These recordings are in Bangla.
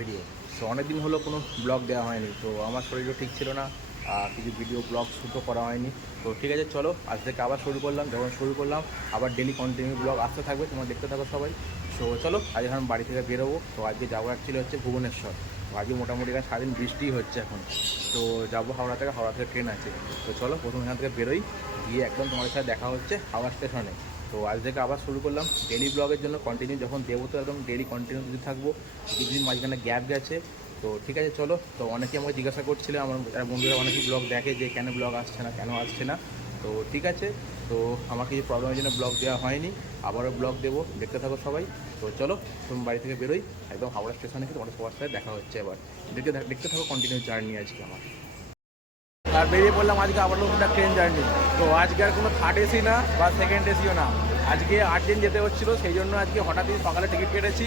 ভিডিও তো অনেকদিন হলো কোনো ব্লগ দেওয়া হয়নি। তো আমার শরীরও ঠিক ছিল না কিছু ভিডিও ব্লগ শ্যুটও করা হয়নি। তো ঠিক আছে, চলো, আজ থেকে আবার শুরু করলাম। যখন শুরু করলাম, আবার ডেলি কন্টিনিউ ব্লগ আসতে থাকবে, তোমরা দেখতে থাকো সবাই। তো চলো, আজ এখন বাড়ি থেকে বেরোবো। তো আজকে যাব অ্যাকচুয়ালি হচ্ছে ভুবনেশ্বর। তো আজকে মোটামুটি এখানে সারাদিন বৃষ্টি হচ্ছে এখন। তো যাব হাওড়া থেকে হাওড়া থেকে ট্রেন আছে। তো চলো, প্রথম এখান থেকে বেরোই। গিয়ে একদম তোমাদের সাথে দেখা হচ্ছে হাওড়া স্টেশনে। তো আজ থেকে আবার শুরু করলাম। ডেলি ব্লগের জন্য কন্টিনিউ যখন দেবো তো একদম ডেলি কন্টিনিউ যদি থাকব। কিছুদিন মাঝখানে গ্যাপ গেছে। তো ঠিক আছে, চলো। তো অনেকে আমাকে জিজ্ঞাসা করছিল, আমার বন্ধুরা অনেকেই ব্লগ দেখে যে কেন ব্লগ আসছে না, কেন আসছে না। তো ঠিক আছে, তো আমার কিছু প্রবলেমের জন্য ব্লগ দেওয়া হয়নি। আবারও ব্লগ দেবো। দেখতে থাকো সবাই। তো চলো, তুমি বাড়ি থেকে বেরোই। একদম হাওড়া স্টেশনে গিয়ে তোমাদের সবার সাথে দেখা হচ্ছে এবার। দেখতে দেখতে থাকো কন্টিনিউ জার্নি আজকে আমার। আর বেরিয়ে পড়লাম আজকে আবার একটা ট্রেন জার্নি তো আজকে আর কোনো থার্ড এসি না বা সেকেন্ড এসিও না। আজকে আর্জেন্ট যেতে হচ্ছিল, সেই জন্য আজকে হঠাৎই সকালে টিকিট কেটেছি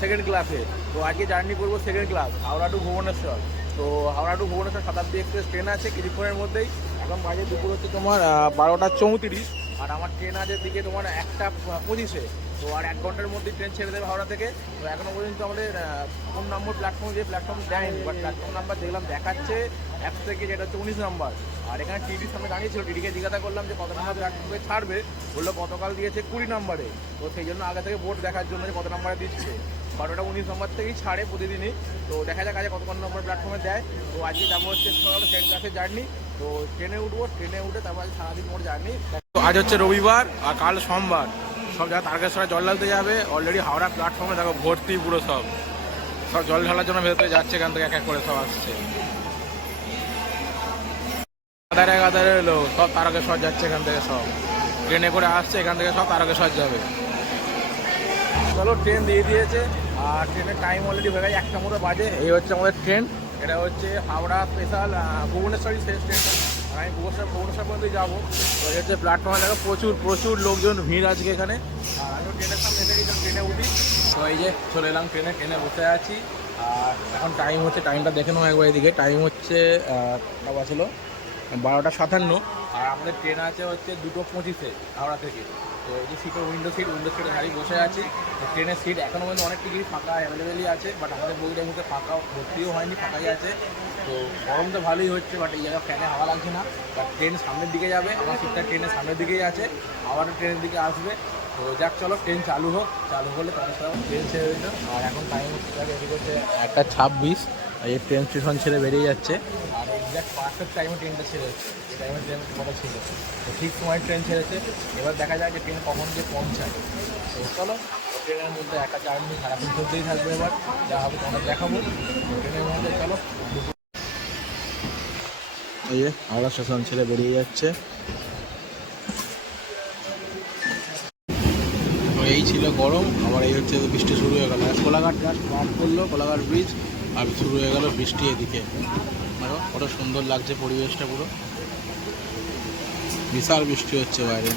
সেকেন্ড ক্লাসে তো আজকে জার্নি করব second class Howrah to Bhubaneswar. তো Howrah to Bhubaneswar Shatabdi express train আছে কিছুক্ষণের মধ্যেই। এখন বাজে দুপুর হচ্ছে তোমার বারোটা চৌত্রিশ। আর আমার ট্রেন আছে দিকে তোমার একটা পঁচিশে। তো আর এক ঘণ্টার মধ্যে ট্রেন ছেড়ে দেবে হাওড়া থেকে। তো এখনও পর্যন্ত আমাদের কোন নম্বর প্ল্যাটফর্ম যে প্ল্যাটফর্ম দেয়নি বাট প্ল্যাটফর্ম নাম্বার দেখলাম, দেখাচ্ছে অ্যাপ থেকে, যেটা হচ্ছে উনিশ নম্বর আর এখানে টিডির সামনে দাঁড়িয়েছিল টিডিকে জিজ্ঞাসা করলাম যে কত নম্বর প্ল্যাটফর্মে ছাড়বে, বলল গতকাল দিয়েছে কুড়ি নম্বরে তো সেই জন্য আগে থেকে বোর্ড দেখার জন্য যে কত নম্বরে দিচ্ছে। বাট ওটা উনিশ নম্বর থেকেই ছাড়ে প্রতিদিনই। তো দেখা যাক আজকে কত কোন নম্বর প্ল্যাটফর্মে দেয়। তো আজকে যাব হচ্ছে সেকেন্ড ক্লাসের জার্নি তো ট্রেনে উঠবো ট্রেনে উঠে তারপর সারাদিন মোট জার্নি তো আজ হচ্ছে রবিবার আর কাল সোমবার। সব জায়গায় তারকেশ্বরে জল ঢালতে যাবে। অলরেডি হাওড়া প্ল্যাটফর্মে দেখো ভর্তি পুরো সব। সব জল ঢালার জন্য ভেতরে যাচ্ছে এখান থেকে এক এক করে সব আসছে। গাদারে গাদারে লোক সব তারকেশ্বর যাচ্ছে এখান থেকে সব। ট্রেনে করে আসছে এখান থেকে সব তারকেশ্বর যাবে। চলো ট্রেন দিয়ে দিয়েছে আর ট্রেনের টাইম অলরেডি হয়ে গেছে একটা মতো বাজে। এই হচ্ছে আমাদের ট্রেন এটা হচ্ছে হাওড়া স্পেশাল ভুবনেশ্বরী শেষ ট্রেনটা আমি ভুবনেশ্বর ভুবনেশ্বর পর্যন্ত যাব। তো হচ্ছে প্ল্যাটফর্মে দেখো প্রচুর প্রচুর লোকজন, ভিড় আজকে এখানে। আর আমি ট্রেনের সামনে থেকে ট্রেনে উঠি। তো এই যে চলে এলাম ট্রেনে ট্রেনে বসে আছি। আর এখন টাইম হচ্ছে টাইমটা দেখে নেব একবার এদিকে। টাইম হচ্ছে কটা ছিল বারোটা সাতান্ন। আর আমাদের ট্রেন আছে হচ্ছে দুটো পঁচিশে, হাওড়া থেকে। তো এই যে সিটে উইন্ডো সিট উইন্ডো সিটে গাড়ি বসে আছি। ট্রেনের সিট এখনও পর্যন্ত অনেক টিকিট ফাঁকা অ্যাভেলেবেলই আছে বাট আমাদের বইটার মুখে ফাঁকা ভর্তিও হয়নি, ফাঁকাই আছে। তো গরম তো ভালোই হচ্ছে বাট এই জায়গায় ফ্যানে হাওয়া লাগছে না। বাট ট্রেন সামনের দিকে যাবে, আমার সিটটা ট্রেনের সামনের দিকেই আছে আবারও ট্রেনের দিকে আসবে। তো যাক, চলো ট্রেন চালু হোক, চালু হলে তোমার সাথে ট্রেন ছেড়ে দিল আর এখন টাইম হচ্ছে একটা ছাব্বিশ, এই ট্রেন স্টেশন ছেড়ে বেরিয়ে যাচ্ছে। আর এক্সাক্ট পারফেক্ট টাইমে ট্রেনটা ছেড়েছে এই টাইমে ট্রেন কটা ছিল। তো ঠিক সময় ট্রেন ছেড়েছে, এবার দেখা যায় যে ট্রেন কখন গিয়ে পৌঁছায়। তো চলো ট্রেনের মধ্যে একটা জার্নি সারাদিন চলতেই থাকবে এবার, যা হবে তোমাদের দেখাবো। ট্রেনের মধ্যে চলো এই যে হাওড়া স্টেশন ছেড়ে বেরিয়ে যাচ্ছে। এই ছিল গরম, আবার এই হচ্ছে বৃষ্টি শুরু হয়ে গেল। কোলাঘাট জাস্ট পাম্প করল, কোলাঘাট ব্রিজ আর শুরু হয়ে গেল বৃষ্টি এদিকে। দেখো, কত সুন্দর লাগছে পরিবেশটা পুরো। বিশাল বৃষ্টি হচ্ছে বাইরে।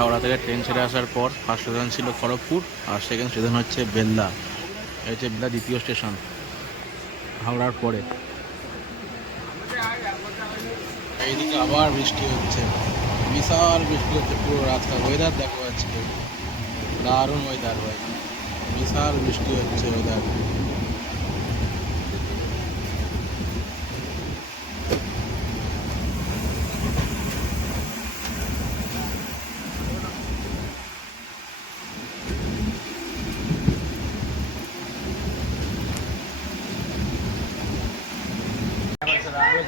হাওড়া থেকে ট্রেন ছেড়ে আসার পর ফার্স্ট স্টেশন ছিল খড়গপুর আর সেকেন্ড স্টেশন হচ্ছে এই হচ্ছে বেলদা দ্বিতীয় স্টেশন হাওড়ার পরে। এইদিকে আবার বৃষ্টি হচ্ছে। বিশাল বৃষ্টি হচ্ছে, পুরো রাস্তা ওয়েদার দেখো আজকে। দারুণ ওয়েদার ভাই, বিশাল বৃষ্টি হচ্ছে ওয়েদার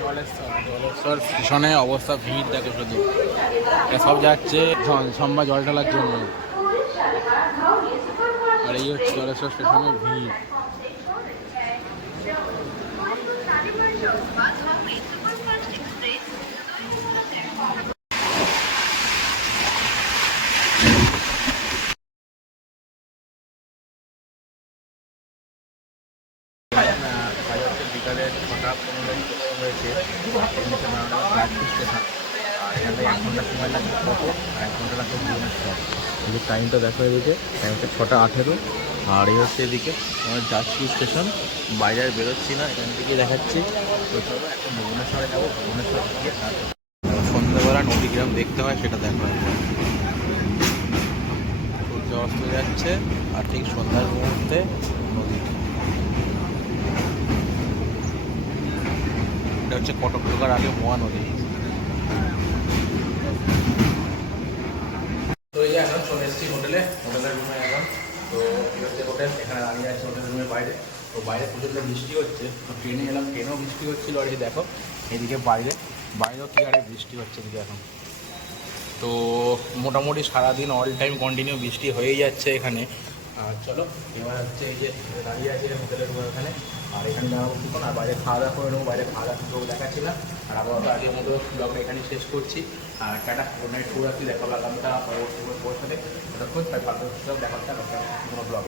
জলেশ্বর স্টেশনে অবস্থা, ভিড় দেখো শুধু। সব যাচ্ছে সম্বা জল ঢালার জন্য। আর এই হচ্ছে জলেশ্বর স্টেশনে ভিড় বাজে হচ্ছে বিকালে ছটা পনেরো হয়েছে আর এখান এক ঘণ্টা সময় লাগবে কত? এক ঘণ্টা লাগবে ভুবনেশ্বর এই টাইমটা দেখো এদিকে। টাইম হচ্ছে ছটা আঠেরো। আর এই হচ্ছে এদিকে। আমার যাচ্ছি স্টেশন বাইরে আর বেরোচ্ছি না। এখান থেকে দেখাচ্ছি। তো চলো এখন ভুবনেশ্বরে যাব। ভুবনেশ্বর সন্ধ্যাবেলা নদী কিরম দেখতে হয়, সেটা দেখো সূর্য অস্ত যাচ্ছে। আর ঠিক সন্ধ্যার মুহূর্তে নদী। এটা হচ্ছে কটক ঢোকার আগে মোয়া নদী তো এই যে এখন চলে এসেছি হোটেলে, হোটেলের রুমে এখন। তো হচ্ছে হোটেল, এখানে দাঁড়িয়ে আছে হোটেলের রুমের বাইরে। তো বাইরে প্রচণ্ড বৃষ্টি হচ্ছে, তো ট্রেনে এলাম ট্রেনেও বৃষ্টি হচ্ছিল আর দেখো, এদিকে বাইরে, বাইরেও কি আরে বৃষ্টি হচ্ছে এদিকে এখন। তো মোটামুটি সারাদিন অল টাইম কন্টিনিউ বৃষ্টি হয়েই যাচ্ছে এখানে। আর চলো, এবার হচ্ছে এই যে দাঁড়িয়ে আছে হোটেলের রুমের ওখানে। আর এখানে দেখাবো কিছুক্ষণ আর বাইরে খাওয়া দাওয়া করে নেব বাইরে খাওয়া দাওয়া দেখাচ্ছিলাম আর আপাতত আগের মতো ব্লগটা এখানে শেষ করছি আর টাটা গুড নাইট শুভ রাত্রি দেখা পরবর্তী পৌঁছাতে ততক্ষণ তাই পার্থক্য দেখা কোনো ব্লগ